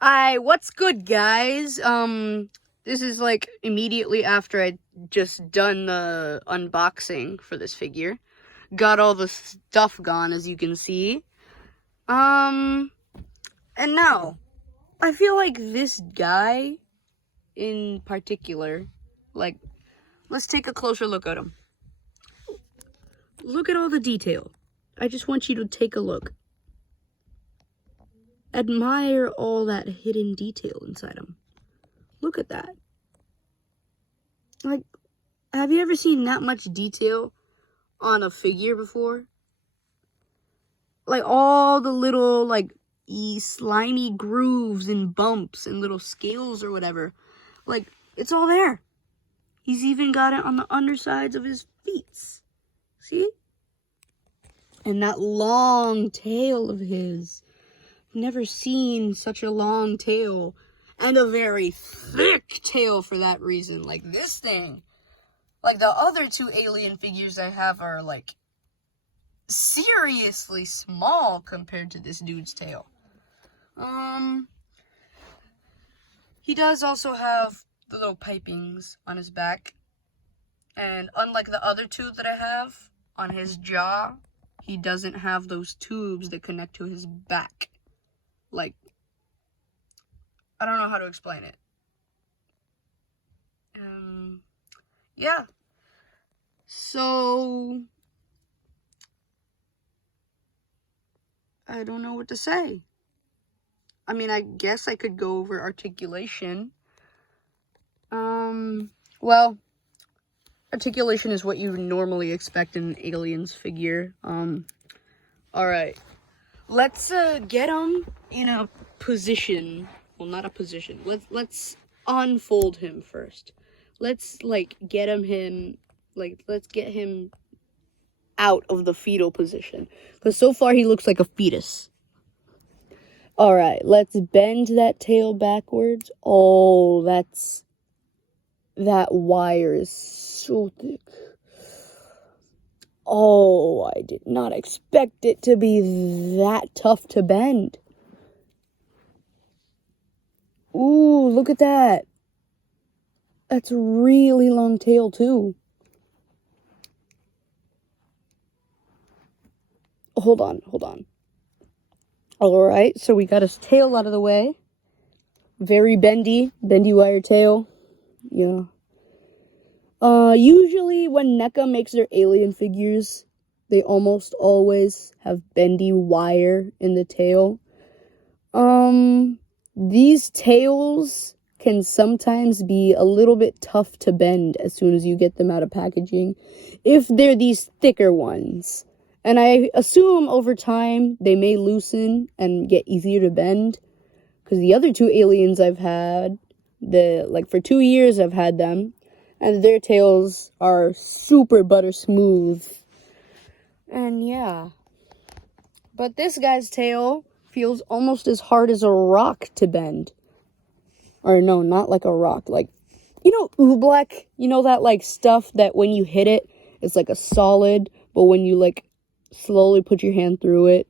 What's good, guys? This is like immediately after I just done the unboxing for this figure. Got all the stuff gone, as you can see. And now, I feel like this guy in particular, like, let's take a closer look at him. Look at all the detail. I just want you to take a look. Admire all that hidden detail inside him. Look at that. Like, have you ever seen that much detail on a figure before? Like, all the little, like, slimy grooves and bumps and little scales or whatever. Like, it's all there. He's even got it on the undersides of his feet. See? And that long tail of his. Never seen such a long tail. And a very thick tail for that reason. Like this thing. Like the other two alien figures I have are like seriously small compared to this dude's tail. He does also have the little pipings on his back. And unlike the other two that I have on his jaw, he doesn't have those tubes that connect to his back. Like, I don't know how to explain it. Yeah. So, I don't know what to say. I mean, I guess I could go over articulation. Well, articulation is what you normally expect in an alien's figure. Alright. Let's, get him in a position. Well, not a position. Let's unfold him first. Let's, like, let's get him out of the fetal position. Because so far he looks like a fetus. Alright, let's bend that tail backwards. Oh, that wire is so thick. Oh, I did not expect it to be that tough to bend. Ooh, look at that. That's a really long tail, too. Hold on. Alright, so we got his tail out of the way. Very bendy wire tail. Yeah. Usually when NECA makes their alien figures, they almost always have bendy wire in the tail. These tails can sometimes be a little bit tough to bend as soon as you get them out of packaging, if they're these thicker ones. And I assume over time they may loosen and get easier to bend, because the other two aliens I've had, for 2 years I've had them, and their tails are super butter smooth. And yeah. But this guy's tail feels almost as hard as a rock to bend. Or no, not like a rock. Like, you know oobleck? You know that, like, stuff that when you hit it, it's like a solid, but when you, like, slowly put your hand through it,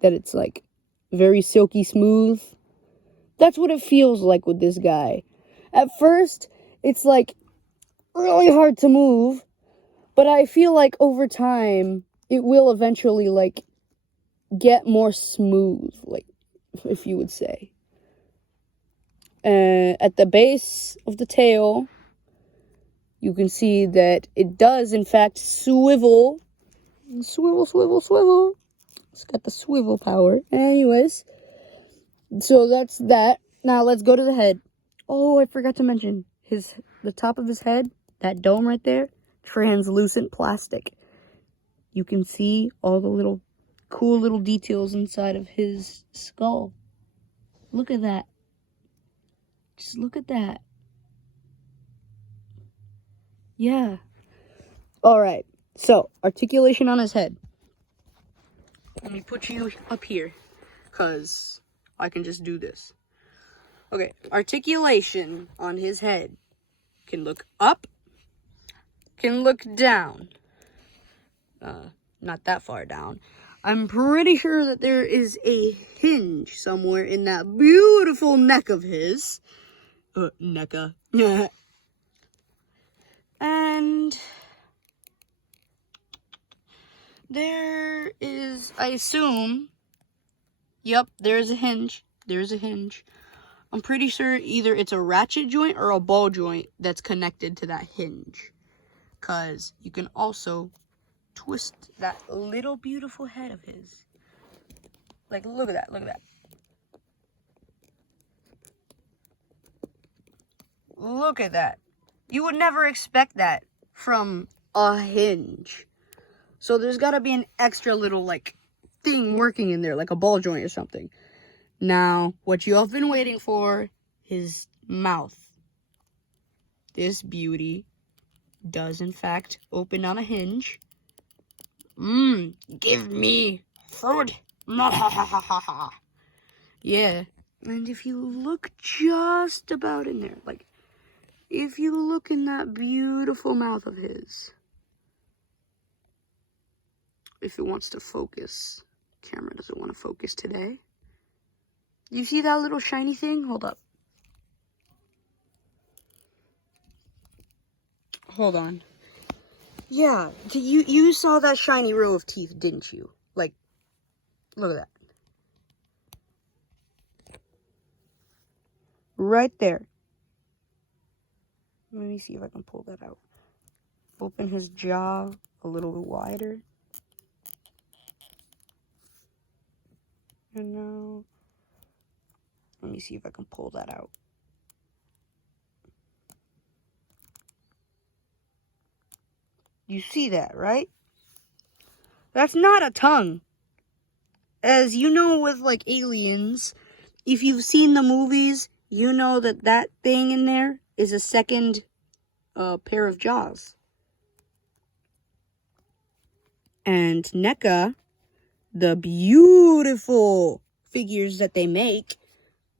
that it's, like, very silky smooth? That's what it feels like with this guy. At first, it's, like, really hard to move, but I feel like over time it will eventually like get more smooth, like, if you would say. At the base of the tail, you can see that it does in fact swivel. It's got the swivel power. Anyways, so that's that. Now let's go to the head. Oh, I forgot to mention the top of his head. That dome right there, translucent plastic. You can see all the cool little details inside of his skull. Look at that. Just look at that. Yeah. Alright, so, articulation on his head. Let me put you up here, because I can just do this. Okay, articulation on his head can look up, can look down. Not that far down. I'm pretty sure that there is a hinge somewhere in that beautiful neck of his. Neca. And there is, I assume, yep, there's a hinge. There's a hinge. I'm pretty sure either it's a ratchet joint or a ball joint that's connected to that hinge. Because you can also twist that little beautiful head of his. Like, look at that, look at that. Look at that. You would never expect that from a hinge. So there's got to be an extra little, like, thing working in there, like a ball joint or something. Now, what you have been waiting for, his mouth. This beauty does, in fact, open on a hinge. Give me food. Yeah. And if you look just about in there, like, if you look in that beautiful mouth of his, if it wants to focus, camera doesn't want to focus today. You see that little shiny thing? Hold up. Hold on. Yeah, you saw that shiny row of teeth, didn't you? Like, look at that. Right there. Let me see if I can pull that out. Open his jaw a little bit wider. And now, let me see if I can pull that out. You see that, right? That's not a tongue. As you know with, like, aliens, if you've seen the movies, you know that that thing in there is a second pair of jaws. And NECA, the beautiful figures that they make,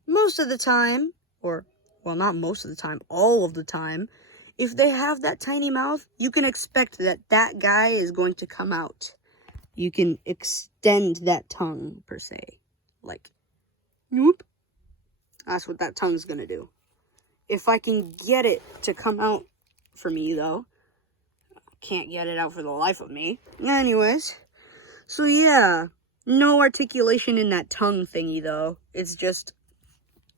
most of the time, or, well, not most of the time, all of the time, if they have that tiny mouth, you can expect that that guy is going to come out. You can extend that tongue, per se. Like, whoop. That's what that tongue's gonna do. If I can get it to come out for me, though. Can't get it out for the life of me. Anyways. So, yeah. No articulation in that tongue thingy, though. It's just,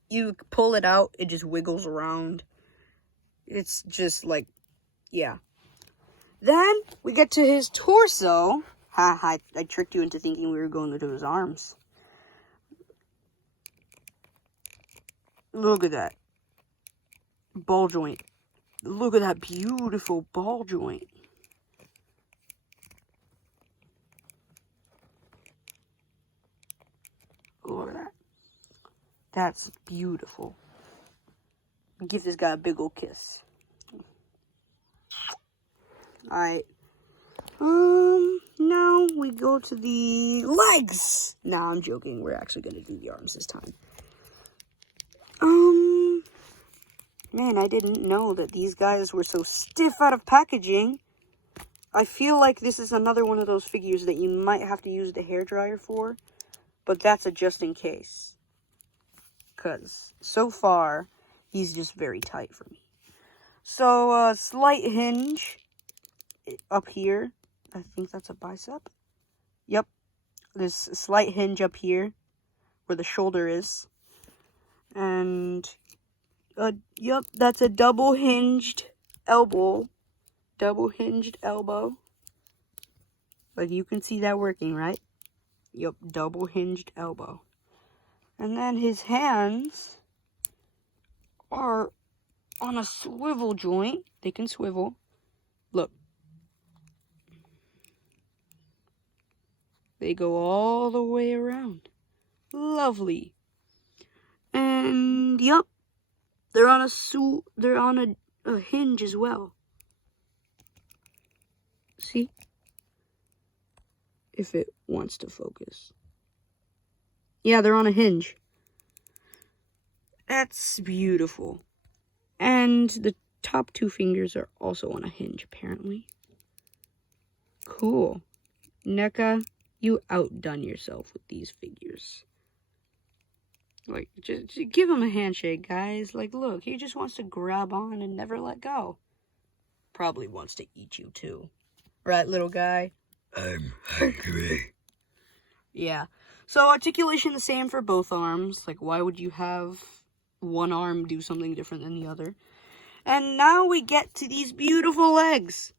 you pull it out, it just wiggles around. It's just like, yeah. Then, we get to his torso. I tricked you into thinking we were going into his arms. Look at that. Ball joint. Look at that beautiful ball joint. Look at that. That's beautiful. Give this guy a big ol' kiss. Alright. Now we go to the legs. Nah, I'm joking. We're actually gonna do the arms this time. Man, I didn't know that these guys were so stiff out of packaging. I feel like this is another one of those figures that you might have to use the hairdryer for, but that's a just in case. Because so far, he's just very tight for me. So, slight hinge up here. I think that's a bicep. Yep. There's a slight hinge up here where the shoulder is. And, yep, that's a double hinged elbow. Double hinged elbow. Like, you can see that working, right? Yep, double hinged elbow. And then his hands are on a swivel joint. They can swivel. Look. They go all the way around. Lovely. And, yep, they're on a hinge as well. See? If it wants to focus. Yeah, they're on a hinge. That's beautiful. And the top two fingers are also on a hinge, apparently. Cool. NECA, You outdone yourself with these figures. Like, just give him a handshake, guys. Like, look, he just wants to grab on and never let go. Probably wants to eat you, too. Right, little guy? I'm hungry. Yeah. So, articulation the same for both arms. Like, why would you have one arm do something different than the other? And now we get to these beautiful legs.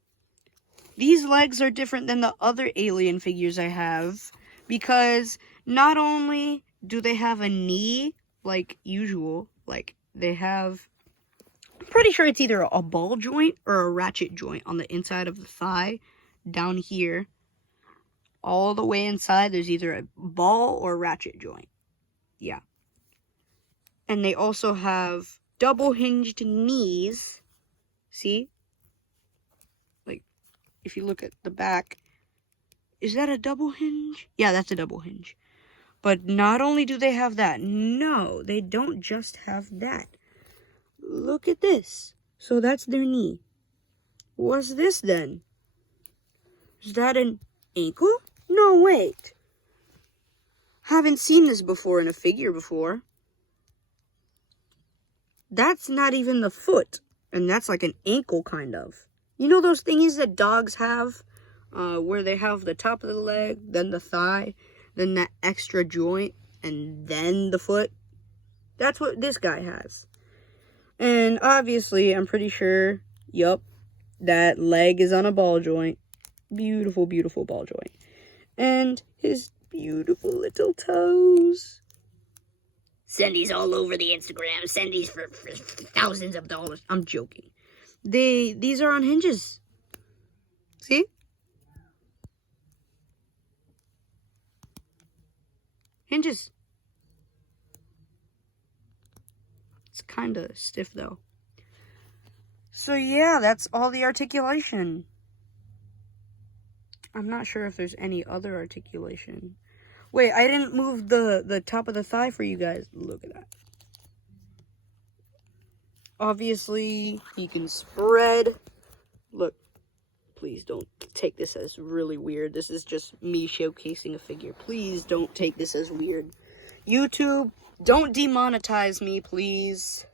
These legs are different than the other alien figures I have, because not only do they have a knee like usual, like they have, I'm pretty sure it's either a ball joint or a ratchet joint on the inside of the thigh, down here, all the way inside, there's either a ball or ratchet joint. Yeah. And they also have double hinged knees. See? Like, if you look at the back, is that a double hinge? Yeah, that's a double hinge. But not only do they have that, no, they don't just have that. Look at this. So that's their knee. What's this then? Is that an ankle? No, wait. Haven't seen this before in a figure before. That's not even the foot. And that's like an ankle, kind of. You know those thingies that dogs have? Where they have the top of the leg, then the thigh, then that extra joint, and then the foot? That's what this guy has. And obviously, I'm pretty sure, yup, that leg is on a ball joint. Beautiful, beautiful ball joint. And his beautiful little toes. Send these all over the Instagram. Send these for thousands of dollars. I'm joking. These are on hinges. See? Hinges. It's kind of stiff though. So yeah, that's all the articulation. I'm not sure if there's any other articulation. Wait, I didn't move the top of the thigh for you guys. Look at that. Obviously, you can spread. Look, please don't take this as really weird. This is just me showcasing a figure. Please don't take this as weird. YouTube, don't demonetize me, please.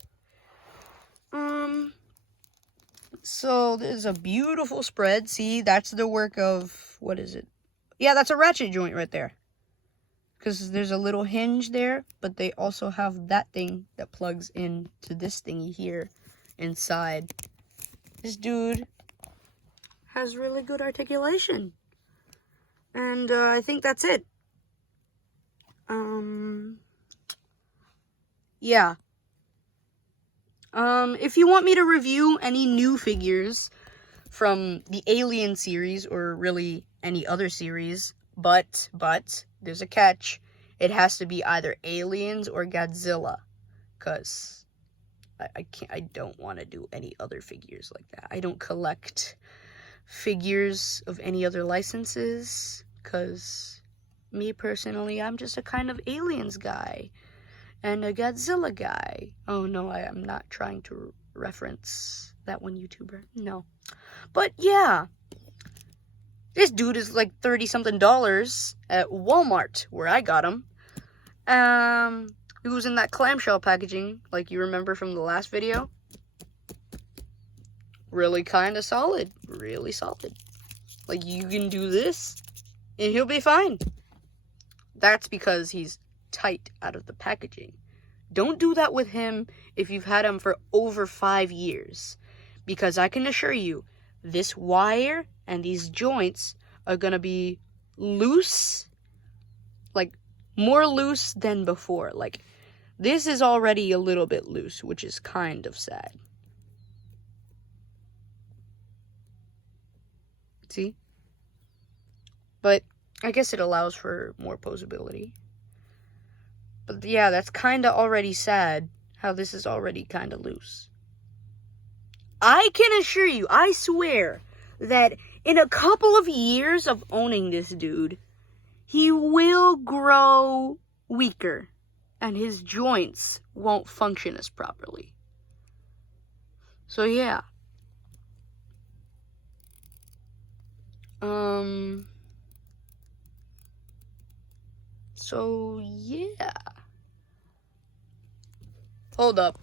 So there's a beautiful spread. See, that's the work of, what is it? Yeah, that's a ratchet joint right there. Because there's a little hinge there, but they also have that thing that plugs in to this thingy here inside. This dude has really good articulation. And I think that's it. Yeah. If you want me to review any new figures from the Alien series, or really any other series, but, there's a catch. It has to be either Aliens or Godzilla, because I don't want to do any other figures like that. I don't collect figures of any other licenses, because me personally, I'm just a kind of Aliens guy and a Godzilla guy. Oh no, I am not trying to reference that one YouTuber. No. But yeah, this dude is like $30-something at Walmart, where I got him. It was in that clamshell packaging, like you remember from the last video. Really kind of solid. Really solid. Like, you can do this, and he'll be fine. That's because he's tight out of the packaging. Don't do that with him if you've had him for over 5 years. Because I can assure you, this wire and these joints are gonna be loose. Like, more loose than before. Like, this is already a little bit loose, which is kind of sad. See? But I guess it allows for more posability. But yeah, that's kind of already sad, how this is already kind of loose. I can assure you, I swear, that in a couple of years of owning this dude, he will grow weaker, and his joints won't function as properly. So yeah. So, yeah. Hold up.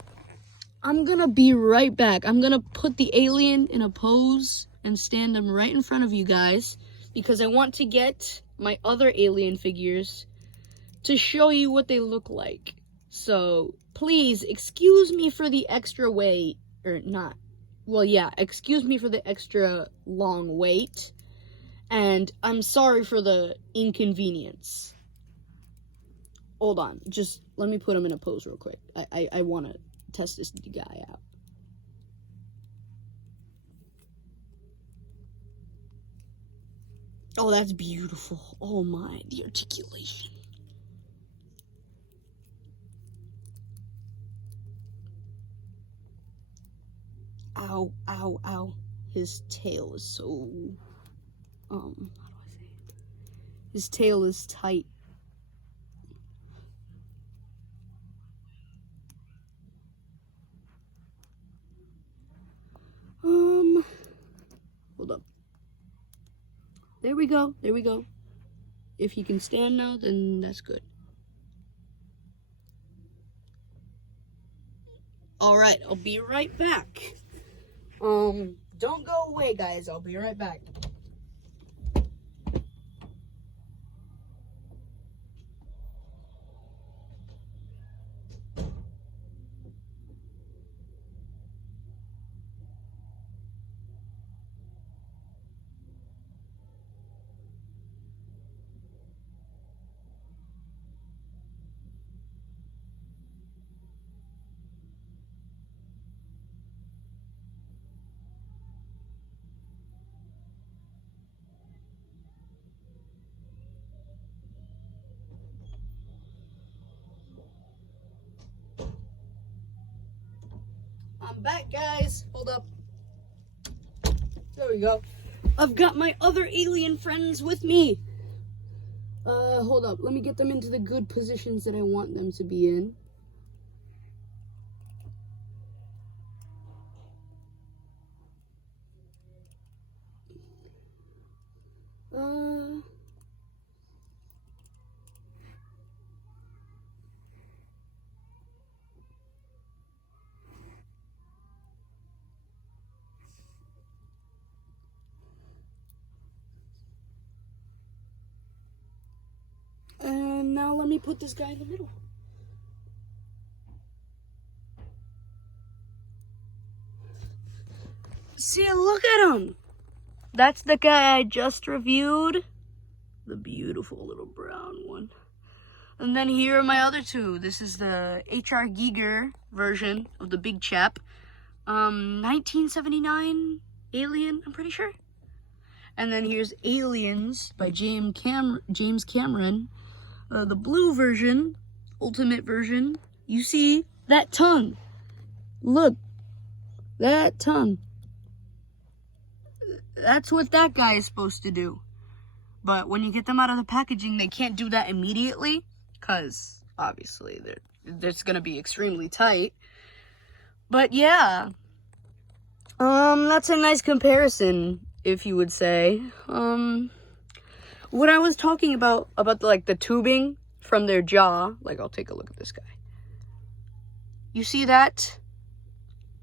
I'm gonna be right back. I'm gonna put the alien in a pose and stand him right in front of you guys because I want to get my other alien figures to show you what they look like. So, please, excuse me for the extra wait, or not. Well, yeah, excuse me for the extra long wait, and I'm sorry for the inconvenience. Hold on, just let me put him in a pose real quick. I want to test this guy out. Oh, that's beautiful. Oh my, the articulation. Ow, ow, ow. His tail is so, how do I say it? His tail is tight. Hold up. There we go, there we go. If he can stand now, then that's good. Alright, I'll be right back. Don't go away, guys. I'll be right back. I'm back, guys. Hold up. There we go. I've got my other alien friends with me. Hold up. Let me get them into the good positions that I want them to be in. And now let me put this guy in the middle. See, look at him. That's the guy I just reviewed. The beautiful little brown one. And then here are my other two. This is the H.R. Giger version of the big chap. 1979 Alien, I'm pretty sure. And then here's Aliens by James Cameron. The blue version, ultimate version. You see that tongue. Look, that tongue. That's what that guy is supposed to do. But when you get them out of the packaging, they can't do that immediately. Because, obviously, it's going to be extremely tight. But, yeah. That's a nice comparison, if you would say. What I was talking about like, the tubing from their jaw. Like, I'll take a look at this guy. You see that?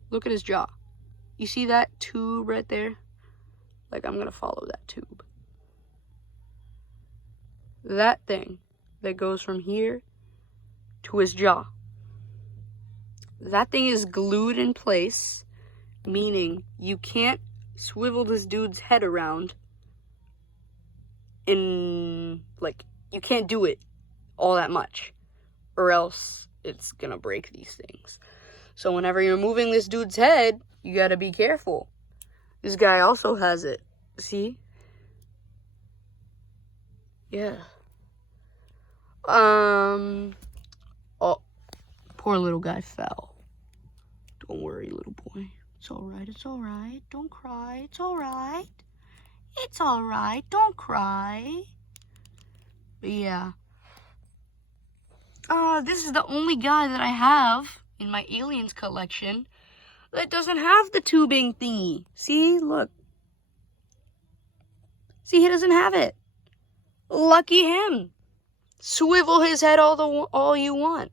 Look at his jaw. You see that tube right there? Like, I'm going to follow that tube. That thing that goes from here to his jaw. That thing is glued in place, meaning you can't swivel this dude's head around in, like, you can't do it all that much, or else it's gonna break these things. So whenever you're moving this dude's head, you gotta be careful. This guy also has it. See? Yeah. Oh, poor little guy fell. Don't worry, little boy. It's alright, it's alright. Don't cry, it's alright. It's alright, don't cry. But yeah. This is the only guy that I have in my Aliens collection that doesn't have the tubing thingy. See, look. See, he doesn't have it. Lucky him. Swivel his head all you want.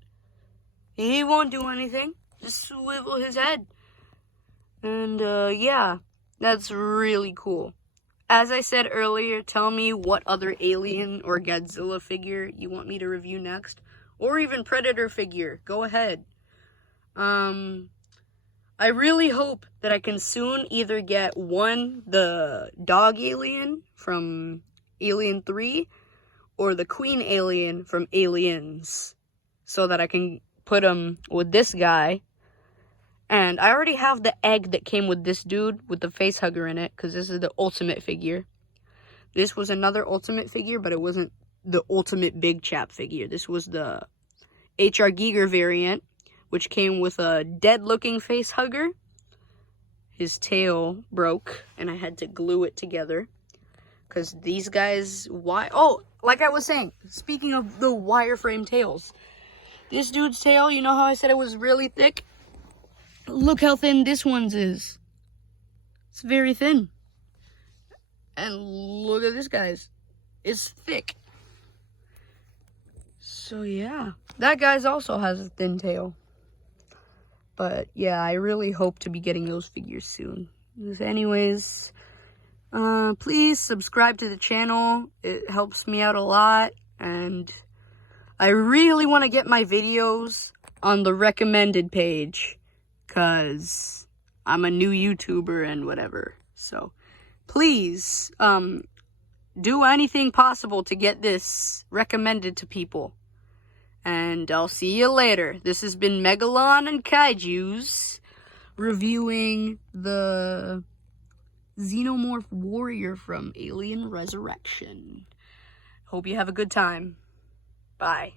He won't do anything. Just swivel his head. And, yeah, that's really cool. As I said earlier, tell me what other Alien or Godzilla figure you want me to review next. Or even Predator figure. Go ahead. I really hope that I can soon either get the dog alien from Alien 3, or the queen alien from Aliens, so that I can put them with this guy. And I already have the egg that came with this dude with the face hugger in it, because this is the ultimate figure. This was another ultimate figure, but it wasn't the ultimate big chap figure. This was the H.R. Giger variant, which came with a dead-looking face hugger. His tail broke, and I had to glue it together. Because these guys... Oh, like I was saying, speaking of the wireframe tails. This dude's tail, you know how I said it was really thick? Look how thin this one's is. It's very thin. And look at this guy's. It's thick. So yeah. That guy's also has a thin tail. But yeah, I really hope to be getting those figures soon. Anyways, please subscribe to the channel. It helps me out a lot. And I really want to get my videos on the recommended page, because I'm a new YouTuber and whatever. So please do anything possible to get this recommended to people. And I'll see you later. This has been Megalon and Kaijus reviewing the Xenomorph Warrior from Alien Resurrection. Hope you have a good time. Bye.